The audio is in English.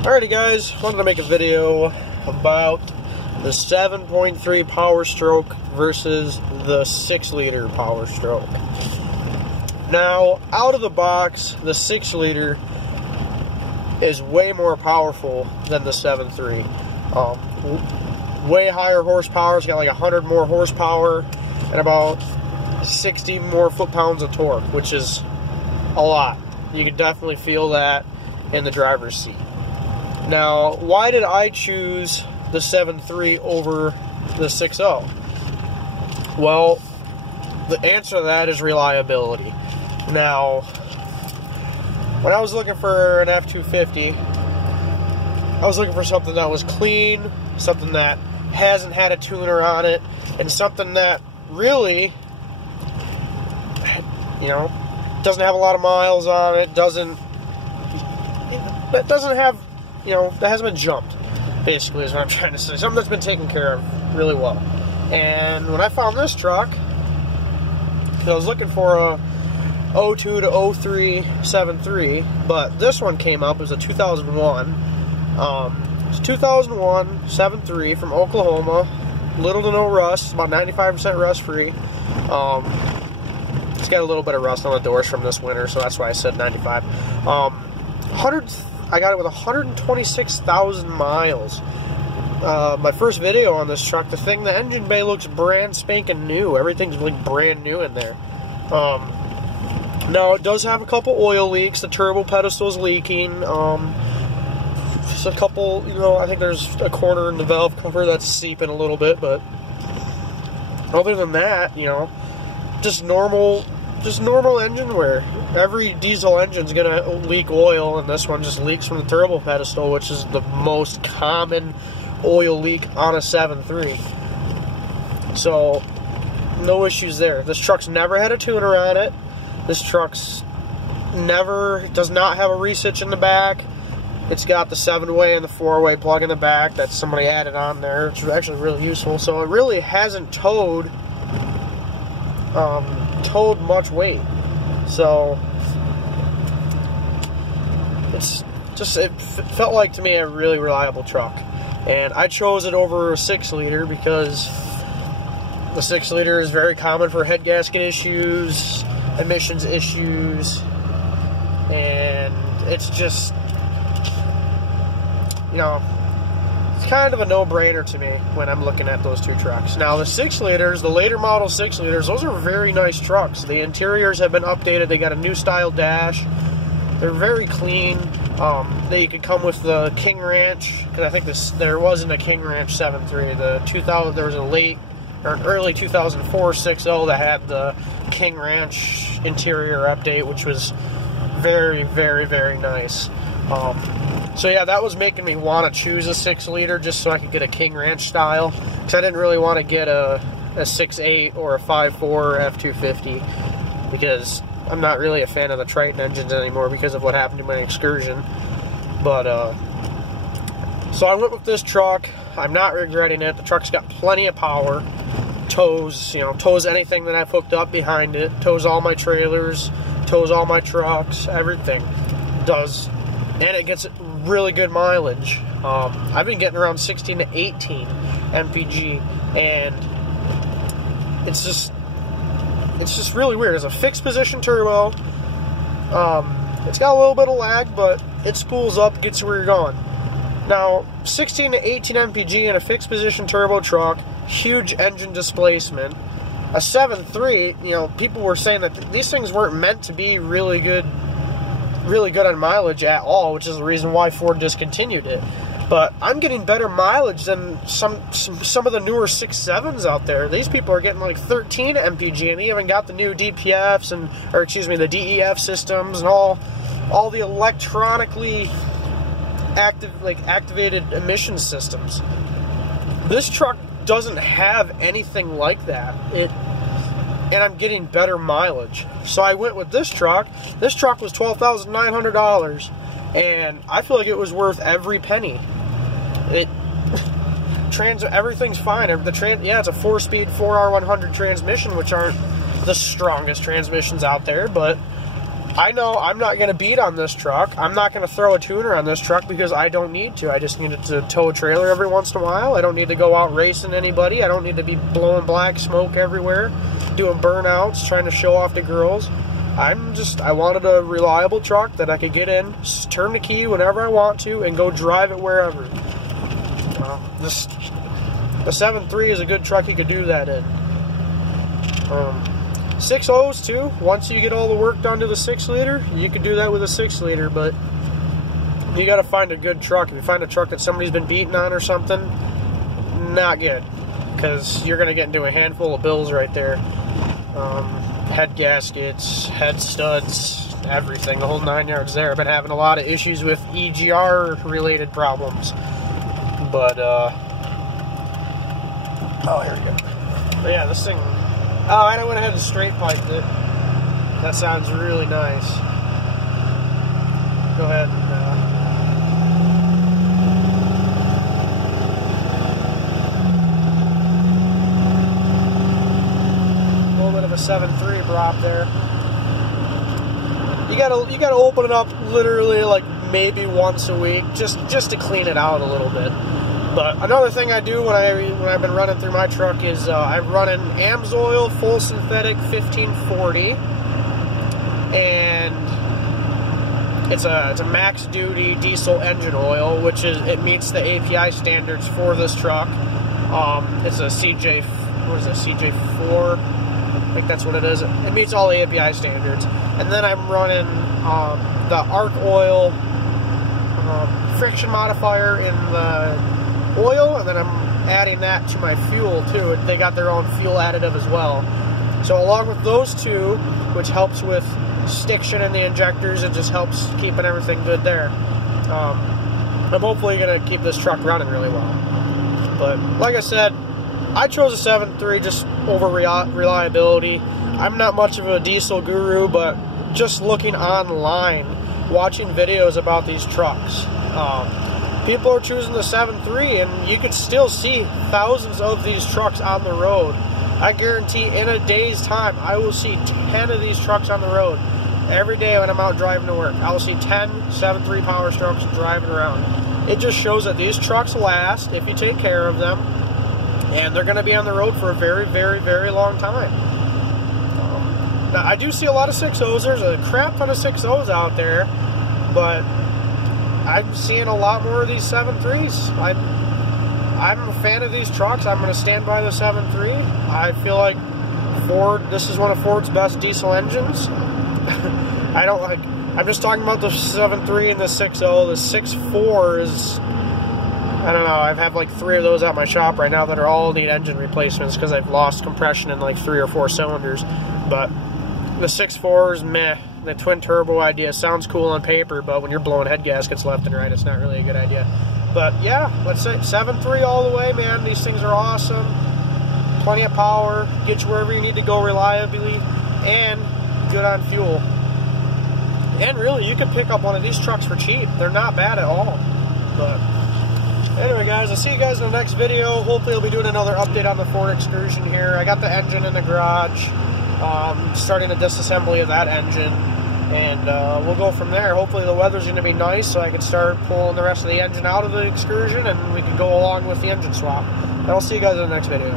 Alrighty guys, wanted to make a video about the 7.3 Powerstroke versus the 6-liter Powerstroke. Now, out of the box, the 6-liter is way more powerful than the 7.3. Way higher horsepower. It's got like 100 more horsepower and about 60 more foot-pounds of torque, which is a lot. You can definitely feel that in the driver's seat. Now, why did I choose the 7.3 over the 6.0? Well, the answer to that is reliability. Now, when I was looking for an F-250, I was looking for something that was clean, something that hasn't had a tuner on it, and something that really, doesn't have a lot of miles on it, that hasn't been jumped, basically, is what I'm trying to say. Something that's been taken care of really well. And when I found this truck, I was looking for a 02 to 03 7.3, but this one came up. It was a 2001. It's 2001 7.3 from Oklahoma. Little to no rust, about 95% rust free. It's got a little bit of rust on the doors from this winter, so that's why I said 95. I got it with 126,000 miles. My first video on this truck, the engine bay looks brand spanking new. Everything's like brand new in there. Now, it does have a couple oil leaks. The turbo pedestal's leaking. Just a couple, I think there's a corner in the valve cover that's seeping a little bit, but other than that, just normal engine wear. Every diesel engine's gonna leak oil, and this one just leaks from the turbo pedestal, which is the most common oil leak on a 7.3. So, no issues there. This truck's never had a tuner on it. This truck's does not have a resitch in the back. It's got the 7-way and the 4-way plug in the back that somebody added on there. It's actually really useful. So it really hasn't towed much weight. So it felt like to me a really reliable truck. And I chose it over a 6-liter because the 6-liter is very common for head gasket issues, emissions issues, and it's just, it's kind of a no-brainer to me when I'm looking at those two trucks. Now, the 6-liters, the later model 6-liters, those are very nice trucks. The interiors have been updated. They got a new style dash. They're very clean. They could come with the King Ranch, because I think there wasn't a King Ranch 7.3. There was an early 2004 6.0 that had the King Ranch interior update, which was very, very, very nice. So yeah, that was making me want to choose a 6-liter just so I could get a King Ranch style, because I didn't really want to get a 6.8 or a 5.4 F-250, because I'm not really a fan of the Triton engines anymore because of what happened to my Excursion. But so I went with this truck. I'm not regretting it. The truck's got plenty of power. Tows anything that I've hooked up behind it. Tows all my trailers. Tows all my trucks. Everything does. And it gets really good mileage. I've been getting around 16 to 18 mpg, and it's just really weird. It's a fixed position turbo. It's got a little bit of lag, but it spools up, gets where you're going. Now, 16 to 18 mpg in a fixed position turbo truck, huge engine displacement. A 7.3, people were saying that these things weren't meant to be really good on mileage at all, which is the reason why Ford discontinued it. But I'm getting better mileage than some of the newer 6.7s out there. These people are getting like 13 mpg, and they even got the new DPFs the DEF systems and all the electronically activated emission systems. This truck doesn't have anything like that. And I'm getting better mileage. So I went with this truck. This truck was $12,900, and I feel like it was worth every penny. Everything's fine. It's a 4-speed 4R100 transmission, which aren't the strongest transmissions out there, but I know I'm not going to beat on this truck. I'm not going to throw a tuner on this truck because I don't need to. I just need it to tow a trailer every once in a while. I don't need to go out racing anybody. I don't need to be blowing black smoke everywhere, doing burnouts, trying to show off to girls. I wanted a reliable truck that I could get in, turn the key whenever I want to, and go drive it wherever. The 7.3 is a good truck you could do that in. 6.0s too. Once you get all the work done to the 6-liter, you could do that with a 6-liter, but you got to find a good truck. If you find a truck that somebody's been beating on or something, not good, because you're going to get into a handful of bills right there. Head gaskets, head studs, everything, the whole 9 yards there. I've been having a lot of issues with EGR related problems, but oh, here we go. But yeah, this thing, oh, and I went ahead and straight piped it. That sounds really nice. Go ahead and a little bit of a 7.3 drop there. You gotta open it up literally like maybe once a week, just to clean it out a little bit. But another thing I do when I've been running through my truck is I run an AMSOIL full synthetic 1540, and it's a max duty diesel engine oil, which it meets the API standards for this truck. It's a CJ, what is it, CJ4? I think that's what it is. It meets all the API standards. And then I'm running the Arc Oil friction modifier in the oil, and then I'm adding that to my fuel too. They got their own fuel additive as well. So along with those two, which helps with stiction in the injectors, it just helps keeping everything good there. I'm hopefully going to keep this truck running really well. But like I said, I chose a 7.3 just over reliability. I'm not much of a diesel guru, but just looking online, watching videos about these trucks, people are choosing the 7.3, and you could still see thousands of these trucks on the road. I guarantee in a day's time, I will see 10 of these trucks on the road. Every day when I'm out driving to work, I will see 10 7.3 Powerstrokes driving around. It just shows that these trucks last if you take care of them, and they're going to be on the road for a very, very, very long time. Now, I do see a lot of 6.0s. There's a crap ton of 6.0s out there, but I'm seeing a lot more of these 7.3s. I'm a fan of these trucks. I'm going to stand by the 7.3. I feel like this is one of Ford's best diesel engines. I'm just talking about the 7.3 and the 6.0. The 6.4 is, I don't know, I've had like 3 of those at my shop right now that are all need engine replacements because I've lost compression in like 3 or 4 cylinders. But the 6.4 is meh. The twin turbo idea sounds cool on paper, but when you're blowing head gaskets left and right, it's not really a good idea. But yeah, let's say 7.3 all the way, man. These things are awesome. Plenty of power, get you wherever you need to go reliably, and good on fuel. And really, you can pick up one of these trucks for cheap. They're not bad at all. But anyway, guys, I'll see you guys in the next video. Hopefully, I'll be doing another update on the Ford Excursion here. I got the engine in the garage. Starting a disassembly of that engine, and we'll go from there. Hopefully the weather's going to be nice so I can start pulling the rest of the engine out of the Excursion, and we can go along with the engine swap. And I'll see you guys in the next video.